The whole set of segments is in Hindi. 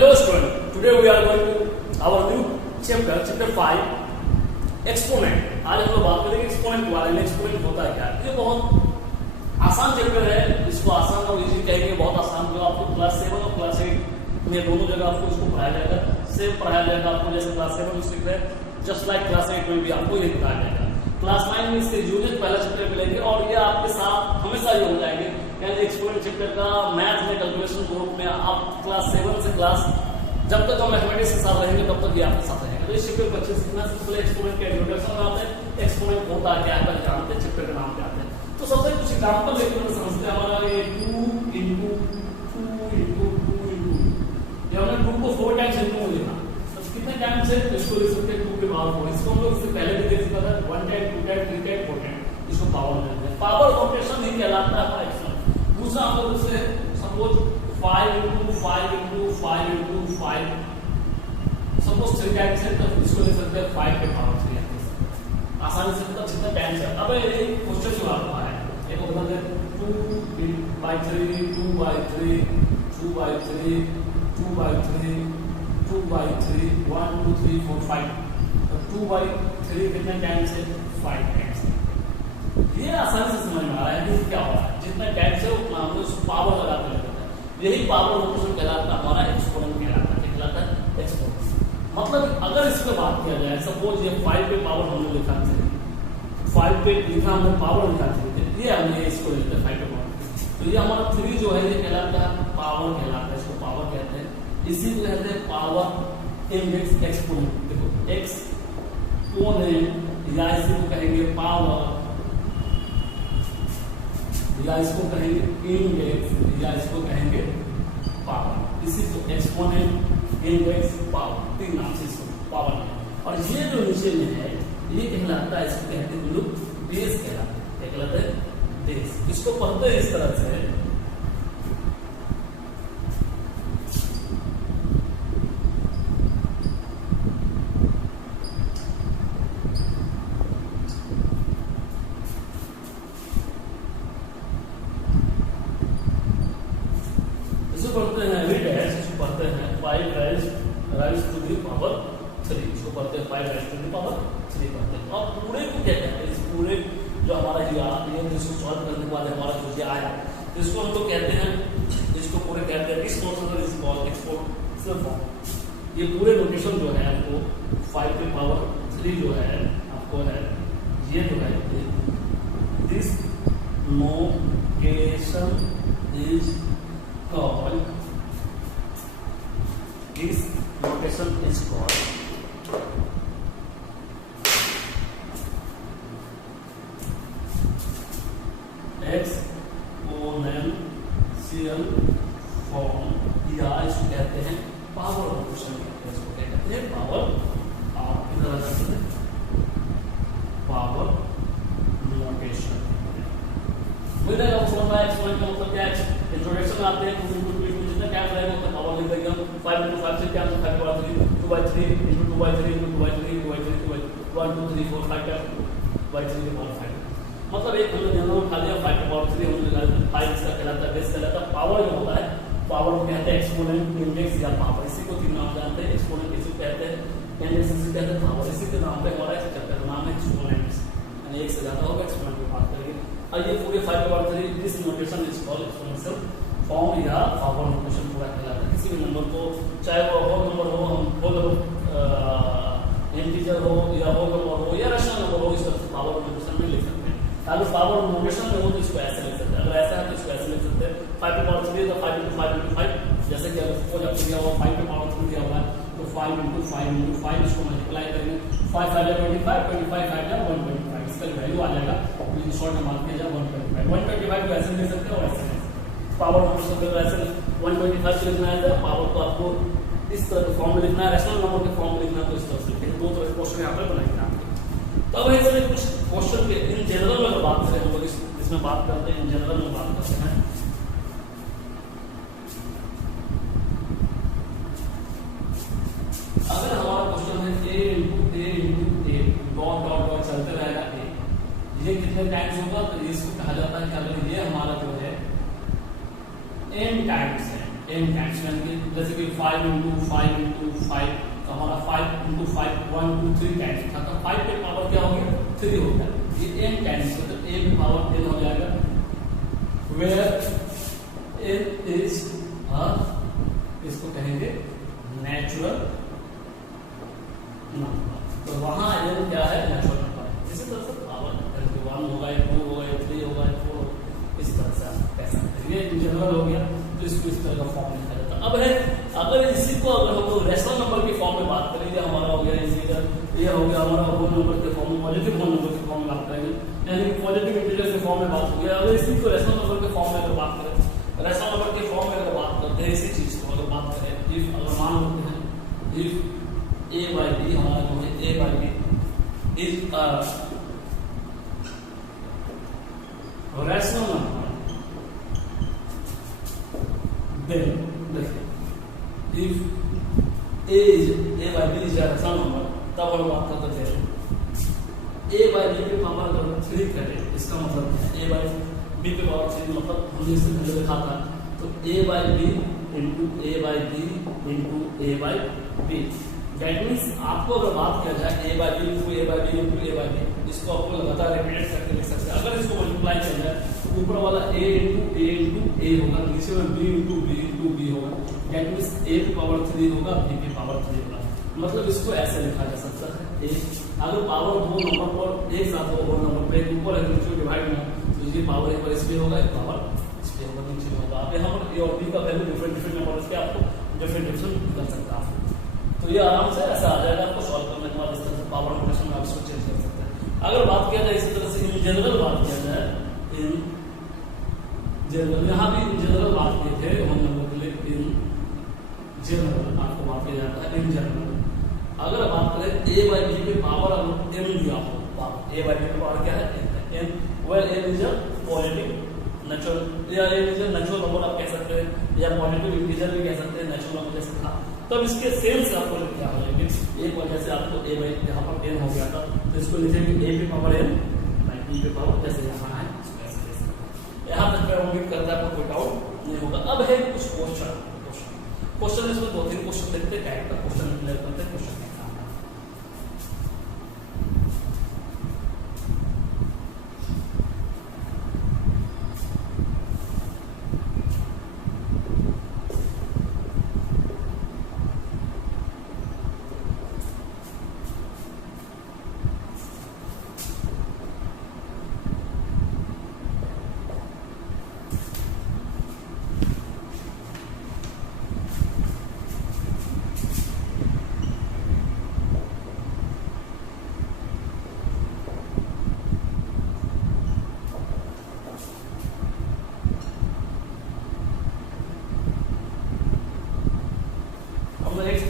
Hello student, today we are going to our new chapter 5 exponent। आज हम लोग बात करेंगे एक्सपोनेंट के बारे में। एक्सपोनेंट होता है क्या? ये बहुत आसान चैप्टर है, इसको आसान और इजी कहेंगे, बहुत आसान। जो आपको क्लास 7 और क्लास 8 में दोनों जगह आपको इसको पढ़ाया जाएगा, सेम पढ़ाया जाएगा आपको। जैसे क्लास 7 में सीख रहे हैं, जस्ट लाइक क्लास 8 में भी आपको ये पढ़ाया जाएगा। क्लास 9 में इसके यूनिट पहला चैप्टर मिलेंगे और ये आपके साथ हमेशा ही हो जाएंगे। यानी एक्सपोनेंट चैप्टर का मैथ में कैलकुलेशन ग्रुप में आप क्लास 7 से क्लास जब तक हम मैथमेटिक्स के साथ रहेंगे तब तक ये आपके साथ रहेंगे। तो इस चैप्टर को अच्छे से सीखना। सबसे पहले एक्सपोनेंट के इंट्रोडक्शन में आते हैं। एक्सपोनेंट होता क्या है पहले जानते हैं, चैप्टर के नाम पे आते हैं। तो सबसे कुछ एग्जांपल लेकर समझते हैं। हमारा ये 2 into 2 into 2 into ये हमने 2 को 4 टाइम्स इंटू में लिखा। तो कितने टाइम्स है इसको लिख सकते हैं 2 के पावर 4। इसको हम लोग इससे पहले भी देख चुका था 1 टाइम 2 टाइम 3 टाइम 4 टाइम। इसको पावर में लेते हैं। पावर नोटेशन ही कहलाता है हमारा एक्सपोनेंट। दूसरा हम लोग इससे suppose 5 into 5 into 5 into 5 suppose 3 times है तो इसको लिख सकते हैं 5 के पावर 3। आसानी से पता जितना टाइम्स है। अब ये क्वेश्चन जो आपका है एक बदल दे 2/3 2/3 2/3 2/3 2/3 1 2 3 4 5। तो 2/3 कितने टाइम्स है? 5 टाइम्स। ये आसानी से समझ में आ रहा है कि क्या हो रहा है। जितना टाइम्स है उतना हम लोग पावर लगाते हैं। यही पावर नोटेशन कहलाता है हमारा एक्सपोनेंट कहलाता है। कहलाता है एक्सपोनेंट। मतलब अगर इस पे बात किया जाए, सपोज ये 5 पे पावर हमने लिखा है, 5 पे लिखा हमने पावर लिखा है, ये हमने इसको लिखते हैं 5 पे पावर। तो ये हमारा 3 जो है ये कहलाता है पावर कहलाता है। इसको पावर कहते हैं। इसी को कहते हैं पावर इंडेक्स एक्सपोनेंट। देखो एक्सपोनेंट या इसी को कहेंगे पावर या इसको कहेंगे इंडेक्स या इसको कहेंगे पावर। इसी को एक्सपोनेंट इंडेक्स पावर 3 नाम से इसको पावर है। और ये जो नीचे में है ये कहलाता है, इसको कहते हैं लोग बेस कहलाता है। क्या कहलाता है? बेस। इसको पढ़ते हैं इस तरह से पढ़ते हैं री डैश। इसको पढ़ते हैं 5 राइज टू द पावर 3। इसको पढ़ते हैं 5 राइज टू द पावर 3 पढ़ते हैं। और पूरे को क्या कहते हैं? इस पूरे जो हमारा ये जिसको सॉल्व करने के बाद हमारा जो ये आया इसको हम लोग कहते हैं, इसको पूरे कहते हैं इस notation is called exponential form. ये पूरे नोटेशन जो है आपको 5 के पावर 3 जो है आपको है ये जो है this notation is called this notation is called exponential form या इसको कहते हैं पावर नोटेशन। इसको क्या कहते हैं? पावर। आप इधर आ सकते हैं पावर नोटेशन। मुझे अब समझ आया एक्सपोनेंट का मतलब क्या है। इंट्रोडक्शन आते हैं 2 into 2 into जितना टाइम रहेगा उतना पावर लिख देंगे। 5 into 5 से क्या 5 पावर 3 2/3 into 2/3 into 2/3 2/3 1 2 3 4 5 2/3 के पावर 5। मतलब एक हमने जनरल उठा लिया 5 के पावर 3 हमने लगा दिया 5 इसका कहलाता है बेस कहलाता है। पावर जो होता है पावर को कहते हैं एक्सपोनेंट इंडेक्स या पावर। इसी को 3 नाम जानते हैं। एक्सपोनेंट इसी को कहते हैं, इंडेक्स इसी कहते हैं, पावर। इसी के नाम पे हमारा इस चैप्टर का नाम है एक्सपोनेंट्स। यानी एक से ज्यादा होगा एक्सपोनेंट की बात करेंगे। और ये पूरे 5 के power 3 this notation is called exponential form या पावर नोटेशन पूरा कहलाता है। किसी भी नंबर को, चाहे वो होल नंबर हो, हम इंटीजर हो या होल नंबर हो या रैशनल नंबर हो, इस तरह से पावर नोटेशन में लिख सकते हैं। अगर पावर नोटेशन में हो तो इसको ऐसे लिख सकते हैं। अगर ऐसा है तो इसको ऐसे लिख सकते हैं 5 के पावर 3 तो 5 into 5 into 5। जैसे कि अगर सपोज आपको दिया हुआ 5 के पावर 3 दिया हुआ है तो 5 into 5 into 5 इसको मल्टीप्लाई करेंगे। 5 5 25 25 5 125 इसका वैल्यू आ जाएगा। तो शॉर्ट में मान के जाए 125 125 को ऐसे लिख सकते हैं और ऐसे पावर नोटेशन पे ऐसे 125 से लिखना है तो पावर को आपको इस तरह के फॉर्म में लिखना है। रैशनल नंबर के फॉर्म में लिखना तो इस तरह से लिखेंगे। 2 तरह के क्वेश्चन यहाँ पे बनाएंगे आपके। तो अब ऐसे कुछ क्वेश्चन के इन जनरल में बात करें हम लोग इसमें बात करते हैं। इन जनरल में बात करते हैं अगर हमारा क्वेश्चन है a into a dot dot dot चलते रहेगा a, ये कितने टाइम्स होगा? तो इसको कहा जाता है कि अगर ये हमारा जो है n टाइम्स है, n टाइम्स, यानी कि जैसे कि 5 इंटू 5 इंटू 5 तो हमारा 5 इंटू 5 1 2 3 टाइम्स था, तो 5 के पावर क्या हो गया 3 हो गया, ये n टाइम्स तो a की पावर n हो जाएगा, वेयर n इज इसको कहेंगे नेचुरल नंबर, तो वहां n क्या है नेचुरल नंबर है। इसी तरह से पावर 1 होगा 2 होगा 3 होगा 4, इस तरह से आप कह सकते हैं। ये जनरल हो गया, तो इसको इस तरह का फॉर्म लिखा जाता है। अब है अगर इसी को अगर हम लोग रेशनल नंबर की फॉर्म में बात करेंगे, हमारा हो गया इंटीजर, ये हो गया हमारा होल नंबर के फॉर्म में, पॉजिटिव होल नंबर के फॉर्म में बात करेंगे, यानी कि पॉजिटिव इंटीजर के फॉर्म में बात हो गया। अगर इसी को रेशनल नंबर के फॉर्म में अगर बात करें, रेशनल नंबर के फॉर्म में अगर बात करते हैं, इसी चीज को अगर बात करें, इफ अगर मान लेते हैं इफ a by b हमारा जो है a by b is a rational number, then देखिए if a by b is a rational number, तब हम बात करते थे a by b के पावर अगर 3 करें, इसका मतलब है a by b के पावर 3 मतलब हमने इससे पहले देखा था, तो a by b into a by b into a by b, that means आपको अगर बात किया जाए a by b into a by b into a by b, इसको आपको लगातार रिपीट करके लिख सकते हैं। अगर इसको मल्टीप्लाई किया जाए, ऊपर वाला a into a होगा, नीचे में b into b होगा, दैट मीन्स a की पावर 3 होगा, b की पावर 3 होगा, मतलब इसको ऐसे लिखा जा सकता है। अगर पावर दो नंबर पर एक साथ हो, नंबर पे ऊपर है नीचे डिवाइड में, तो ये पावर एक बार इस पे होगा, एक पावर इस पे होगा, नीचे होगा। अब यहाँ पर a और b का वैल्यू डिफरेंट नंबर के आपको डिफरेंट कर सकता है, तो ये आराम से ऐसा आ जाएगा। आपको सॉल्व करने के बाद इस तरह से पावर नोटेशन में आप इसको चेंज कर सकते हैं। अगर बात किया जाए इसी तरह से इन जनरल बात किया जाए, इन जनरल यहाँ भी इन जनरल बात किए थे हम लोग के लिए, इन जनरल आपको बात किया जाता है इन जनरल। अगर बात करें a by b के पावर अगर n दिया हो, a by b के पावर क्या है n, well n is a positive natural, या n is a natural number आप कह सकते हैं, या पॉजिटिव इंटीजर भी कह सकते हैं, नेचुरल नंबर जैसे था, तब इसके सेम से आपको क्या हो, लेकिन एक वजह से आपको a by यहाँ पर n हो गया था, तो इसको लिखेंगे a की पावर n by b की पावर, जैसे यहाँ है इसको ऐसे ले सकते हैं। यहाँ तक मैं उम्मीद करता है आपको कोई डाउट नहीं होगा। अब है कुछ क्वेश्चन इसमें 2-3 क्वेश्चन देखते हैं, टाइप का क्वेश्चन क्लियर करते हैं। क्वेश्चन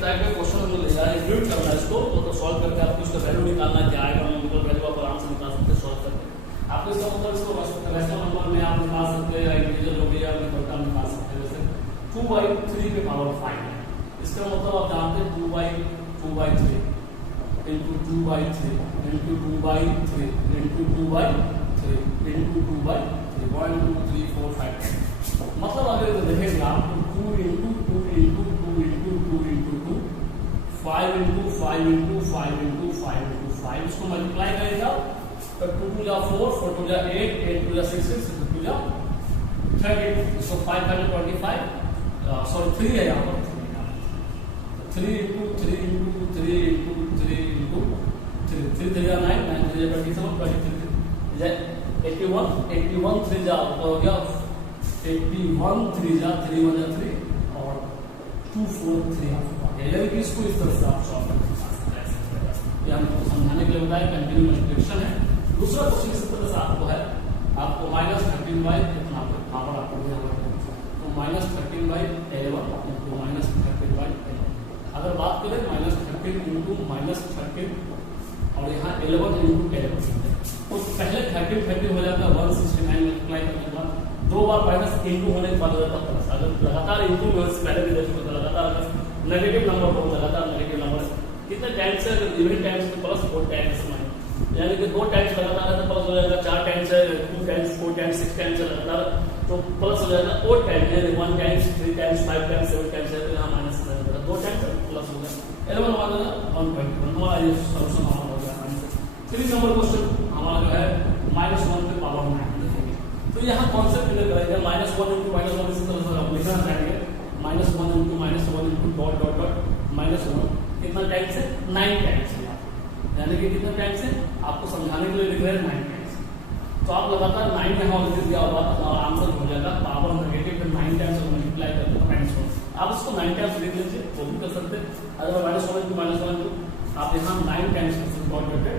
टाइप का क्वेश्चन हम ले जा रहे हैं, इंक्लूड करना है इसको, तो सॉल्व करके आपको इसका वैल्यू निकालना क्या आएगा, नंबर वैल्यू आप आराम से निकाल सकते हैं सॉल्व करके। आपको इसका मतलब इसको रेशनल नंबर में आप निकाल सकते हैं, या इंटीजर हो गया या नंबर का निकाल सकते हैं। जैसे 2/3 के पावर 5 है, इसका मतलब आप जानते हैं 2/3 into 2/3 into 2/3 into 2/3 into 2/3 1 2 3 4 5, मतलब अगर देखेंगे आप 2 into 2 into 2 into 2 into 2 5 into 5 into 5 into 5 into 5, इसको मल्टीप्लाई करेगा तो 2 2 जा 4 4 2 जा 8 8 2 जा 16 6 2 जा 32, इसको 5 5 25 सॉरी 3 है यहाँ पर 3 into 3 into 3 into 3 into 3 3 3 जा 9 9 3 जा 27 23 81 81 3 जा हो गया 81 3 जा 3 1 जा 3 और 2 4 3 यानी कि इसको इस तरह से आप सॉल्व कर सकते हैं। ये हमको समझाने के लिए बताया, कंटिन्यू मल्टीप्लिकेशन है। दूसरा क्वेश्चन इस तरह से आपको है, आपको -13 कितना पावर आपको दिया हुआ है, तो -13/11 into -13/11। अगर बात करें -13 into -13 और यहाँ 11 into 11, तो पहले 13 हो जाता है 169 मल्टीप्लाई करने के बाद, दो बार माइनस इंटू होने के बाद हो जाता है प्लस। अगर लगातार इंटू में पहले भी देखो तो लगातार नेगेटिव नंबर हो, लगातार नेगेटिव नंबर कितने टाइम्स है, इवनिंग टाइम्स में प्लस 4 टाइम्स माइनस, यानी कि 2 टाइम्स लगातार है तो प्लस हो जाएगा, 4 टाइम्स है 2 टाइम्स 4 टाइम्स 6 टाइम्स लगातार तो प्लस हो जाएगा और टाइम है 1 टाइम्स 3 टाइम्स 5 टाइम्स 7 टाइम्स है तो यहाँ माइनस हो जाएगा 2 टाइम्स प्लस हो गया 11 हमारा 1.1 हमारा ये सॉल्यूशन हमारा हो गया आंसर। 3 नंबर क्वेश्चन हमारा जो है -1 पे पावर 9 देखेंगे। तो यहाँ कॉन्सेप्ट क्लियर करेंगे -1 into -1 इस तरह से हम लिखना चाहेंगे -1 into -1 into dot dot dot -1 कितना टाइम्स है 9 टाइम्स है यानी कि कितना टाइम्स है आपको समझाने के लिए लिख रहे हैं 9 टाइम्स। तो आप लगातार 9 में यहाँ लिख दिया होगा तो आंसर हो जाएगा पावर नेगेटिव पे 9 टाइम्स को मल्टीप्लाई करके -1 आप इसको 9 टाइम्स लिख लीजिए वो भी कर सकते हैं। अगर -1 into -1 तो आप यहाँ 9 टाइम्स कर सकते डॉट डॉट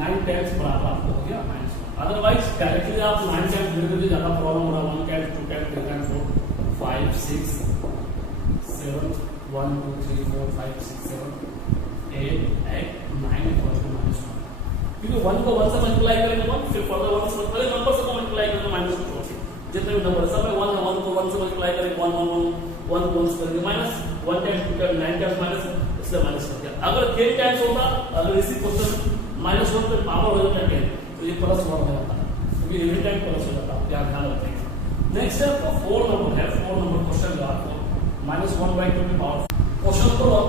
9 टाइम्स बराबर आपको हो गया -1। अदरवाइज डायरेक्टली आप 9 टाइम्स लिख दीजिए ज्यादा प्रॉब्लम हो रहा है 1 times 2 times 3 times 4 5 6 7 1 2 3 4 5 6 7 8 8 9 equal to -1 क्योंकि 1 को 1 से मल्टीप्लाई करेंगे 1 फिर फर्दर 1 से पहले नंबर से मल्टीप्लाई करेंगे माइनस को जितने भी नंबर सब में 1 है 1 को 1 से मल्टीप्लाई करेंगे 1 1 1 1 को 1 से करेंगे minus 1 times 2 times 9 times minus इसलिए माइनस कर दिया। अगर 10 टाइम्स होता अगर इसी क्वेश्चन -1 पे पावर हो जाता है तो ये प्लस 1 हो जाता क्योंकि एवरी टाइम प्लस हो जाता आप ध्यान रखेंगे। नेक्स्ट है आपका 4 नंबर है 4 नंबर क्वेश्चन जो आपको -1/2 पे पावर क्वेश्चन नंबर 1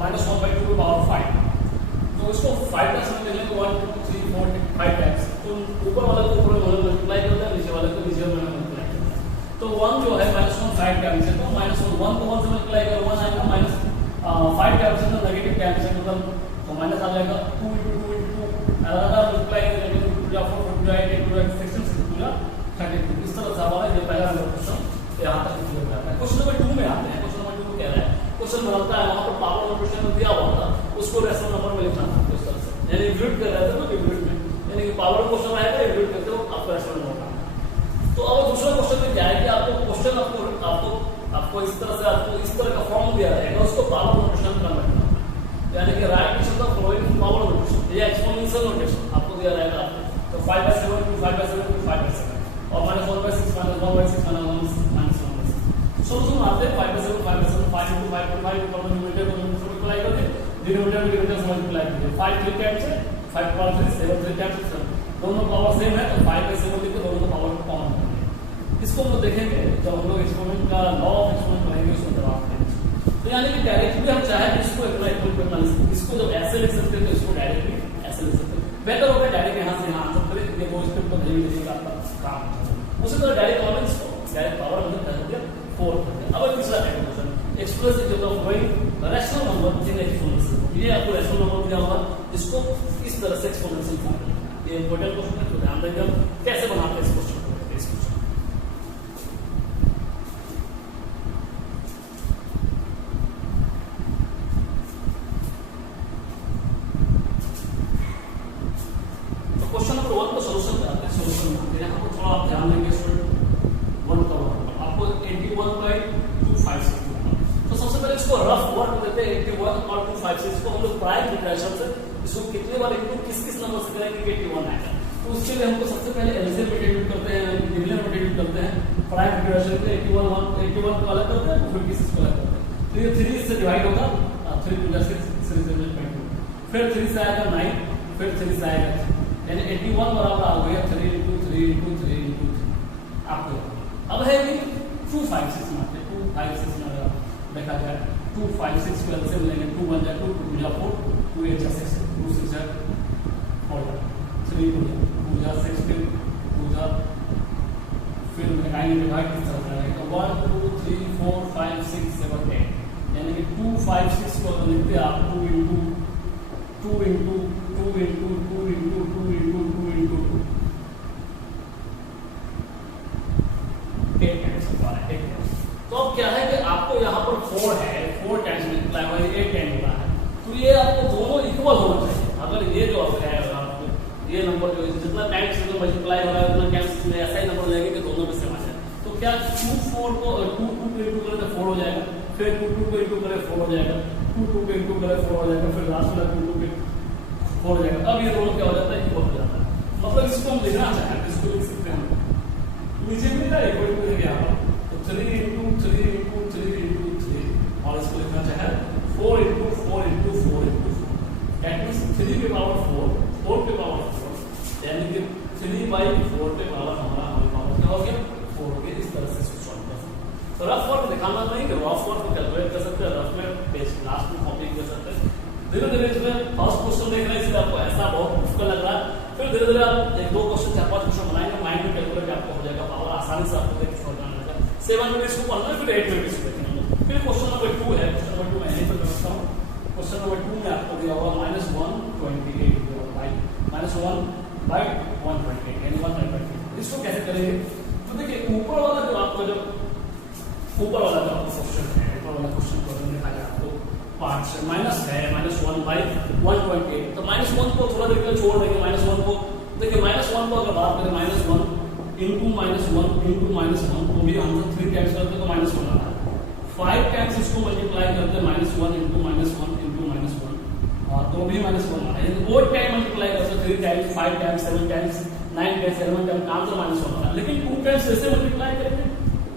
-1/2 पे पावर 5 तो इसको 5 टाइम्स में लिखेंगे 1 2 3 4 5 टाइम्स तो ऊपर वाले को ऊपर में मल्टीप्लाई करते हैं नीचे वाले को नीचे में मल्टीप्लाई करते हैं। तो 1 जो है -1 5 टाइम्स है तो -1 को 1 से मल्टीप्लाई करो 1 आएगा -5 टाइम्स है तो नेगेटिव टाइम्स है मतलब तो माइनस आ जाएगा 2 into 2 लगातार मल्टीप्लाई करेंगे तो 2 4 4 8 8 2 16 पूरा 32 इस तरह से हमारा ये पहला क्वेश्चन यहाँ तक क्लियर हो जाता है। क्वेश्चन नंबर 2 में आते हैं। क्वेश्चन नंबर 2 कह रहा है क्वेश्चन बनता है वहां पर पावर नोटेशन दिया हुआ था उसको रेशनल नंबर में लिखना था इस तरह से यानी डिवाइड कर रहा था ना डिवाइड में यानी कि पावर क्वेश्चन आएगा डिवाइड करते हो आपको रेशनल नंबर। तो अब दूसरा क्वेश्चन में क्या है कि आपको क्वेश्चन आपको इस तरह से आपको इस तरह का फॉर्म दिया रहेगा उसको पावर नोटेशन कन्वर्ट करना यानी कि right is the following power notation ये एक्सपोनेंशियल नोटेशन आपको दिया रहेगा तो 5/7 to 5/7 to 5/7 और -1/6 -1/6 -1 सोल्यूशन आते हैं 5/7 5/7 5 into 5 into 5 ऊपर न्यूमरेटर को मल्टीप्लाई करके डिनोमिनेटर से मल्टीप्लाई कीजिए 5 3 टाइम्स है 5 पावर 3 7 3 टाइम्स दोनों पावर सेम है तो 5/7 लिख के दोनों का पावर को कॉमन करेंगे। इसको हम लोग देखेंगे जब हम लोग एक्सपोनेंट का लॉ ऑफ एक्सपोनेंट पढ़ेंगे उसमें जवाब देंगे। तो यानी कि डायरेक्टली हम चाहे तो इसको इतना इक्वल करना इसको जब ऐसे लिख सकते हैं तो इसको डायरेक्टली ऐसे लिख सकते हैं बेटर होगा डायरेक्ट यहाँ से यहाँ आंसर करें ये दो स्टेप तो नहीं लिखिएगा आपका काम उसी तरह डायरेक्ट नॉलेज इसको डायरेक्ट पावर हमने कर दिया 4 कर दिया। अब तीसरा question express is the following rational number in exponential ये आपको रैशनल नंबर दिया होगा इसको इस तरह से एक्सपोनेंशियल फॉर्म ये इंपॉर्टेंट क्वेश्चन है तो ध्यान देंगे हम कैसे बनाते हैं इस क्वेश्चन को इस क्वेश्चन तो क्वेश्चन नंबर 1 को सॉल्यूशन कराते हैं सॉल्यूशन बनाते हैं यहाँ पर थोड़ा आप ध्यान देंगे स्टूडेंट 1 का आपको 81/256 तो सबसे पहले इसको रफ वर्क देते हैं 81 और 256 को हम लोग प्राइम डिफरेंशियल से इसको कितने बार इनटू किस नंबर से करेंगे कि 81 आएगा तो उसके लिए हमको सबसे पहले एलसीएम मल्टीप्लाई करते हैं डिविजन मल्टीप्लाई करते हैं प्राइम डिफरेंशियल से 81 को अलग करते हैं 56 को अलग करते हैं तो ये 3 से डिवाइड होगा 3 * 6 3 से मल्टीप्लाई फिर 3 से आएगा 9 फिर 3 से आएगा यानी 81 बराबर आ गया 3 * 3 * 3 * 3 आपको अब है कि 256 मानते 256 में देखा जाए 256 को एलसीएम लेंगे 2 1 2 2 जा 4 2 8 जा 6 2 6 जा 4 3 2 जा 16 2 जा फिर लगाएंगे डिवाइड किस तरह करेंगे 1 2 3 4 5 6 7 8 यानी कि 256 को लिखते आप 2 into 2 into 2 into 2 into 2 into 2 into 2 8 times होता है 8 टाइम्स। तो अब क्या है कि आपको यहाँ पर 4 है 4 टाइम्स मल्टीप्लाई हुआ है 8 टाइम होता है तो ये आपको दोनों इक्वल होना चाहिए। अगर ये जो है आपको ये नंबर जो जितना टाइम्स मल्टीप्लाई हो रहा है उतना टाइम्स में ऐसा ही नंबर लेंगे कि दोनों में सेम आ जाए तो क्या 2 4 को 2 2 को इंटू करें तो 4 हो जाएगा फिर 2 2 को इंटू करें 4 हो जाएगा 2 2 को इंटू करें 4 हो जाएगा फिर लास्ट में 2 2 के 4 हो जाएगा। अब ये दोनों क्या हो जाता है इक्वल हो जाता है मतलब इसको हम लिखना चाहें तो इसको लिख सकते हैं नीचे भी ना इक्वल टू है यहाँ पर तो 3 into 3 into 3 into 3 और इसको लिखना चाहे 4 into 4 into 4 into 4 that means 3 के पावर 4 4 के पावर 4 यानी कि 3/4 के पावर हमारा पावर क्या हो गया तो रफ वर्क दिखाना नहीं कि रफ वर्क को कैलकुलेट कर सकते हैं, रफ में पेज लास्ट में कॉपी कर सकते हैं। धीरे धीरे इसमें फर्स्ट क्वेश्चन देख रहे हैं इसलिए आपको ऐसा बहुत डिफिकल्ट लग रहा है, फिर धीरे धीरे आप 1-2 क्वेश्चन 4-5 क्वेश्चन बनाएंगे, माइंड में कैलकुलेट आपको हो जाएगा, पावर आसानी से आपको देख समझ में आएगा। 7 में इसको पढ़ना है, फिर 8 में इसको देखना है। फिर क्वेश्चन नंबर 2 है, क्वेश्चन नंबर 2 मैं यहीं पर करता हूँ। क्वेश्चन नंबर 2 में आपको दिया होगा -128 -1/128 यानी 1/28। इसको कैसे करेंगे? तो देखिए ऊपर वाला जो आपको क्वेश्चन है, ऊपर वाला क्वेश्चन को हमने दिखाया आपको पार्ट से माइनस है -1/128, तो -1 को थोड़ा देर के लिए छोड़ देंगे। -1 को देखिए -1 को अगर बात करें -1 इंटू -1 को भी हम 3 टाइम्स करते हैं तो -1 आता है। 5 टाइम्स इसको मल्टीप्लाई करते हैं -1 इंटू -1 तो भी -1 आता है। यदि 8 टाइम मल्टीप्लाई करते हैं 3 times 5 times 7 times 9 times 11 times answer -1 आता है। लेकिन 2 टाइम्स ऐसे मल्टीप्लाई करेंगे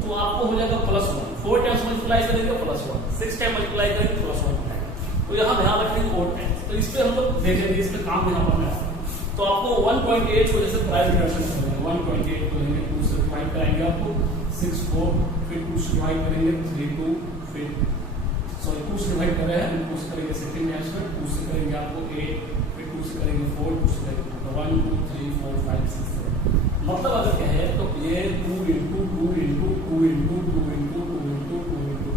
तो आपको हो जाएगा +1। 4 टाइम्स मल्टीप्लाई करेंगे +1, 6 टाइम मल्टीप्लाई करेंगे +1 हो जाएगा। तो यहाँ ध्यान रखेंगे 8 टाइम्स। तो इस पे हम लोग देखेंगे, इस पे काम यहाँ पर है। तो आपको 1.8 को जैसे प्राइम डिविजन करेंगे, 1.8 को लेंगे 2 से डिवाइड कराएंगे, आपको 6 4 फिर 2 से डिवाइड करेंगे 3 2 फिर 2 से डिवाइड कर रहे हैं, 2 से करेंगे सेकंड टाइम्स में, 2 से करेंगे आपको 8 फिर 2 से करेंगे 4 2 से करेंगे 1 2 3 4 5 6 7। मतलब अगर कहे तो ये 2 into 2 into 2 into 2 into 2 into 2 into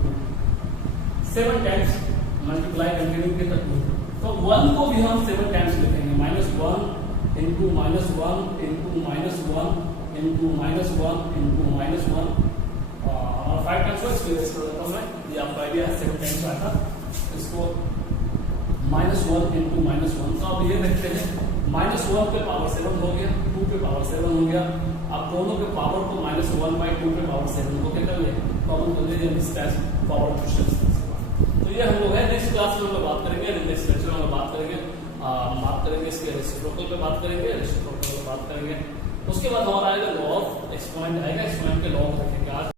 7 times multiply continue के तक। तो 1 को भी हम 7 टाइम्स लिखेंगे, -1 इंटू -1 इंटू -1 इंटू -1 इंटू -1 और 5 टाइम्स को एक्सपीरियंस कर देता हूँ मैं, ये आपका आइडिया है 7 टाइम्स आता। इसको -1 इंटू -1, तो अब ये देखते हैं -1 पे पावर 7 हो गया, 2 पे पावर 7 हो गया। अब दोनों के पावर को -1/2 पे पावर 7 को क्या कर लिया, कॉमन कर लीजिए, पावर क्वेश्चन। तो ये हम लोग है नेक्स्ट क्लास में हम लोग बात करेंगे, नेक्स्ट लेक्चर में बात करेंगे इसके रेसिप्रोकल पे बात करेंगे, रेसिप्रोकल पे बात करेंगे। उसके बाद हमारा आएगा लॉ ऑफ एक्सपोनेंट आएगा, एक्सपोनेंट के लॉ देखेंगे आज।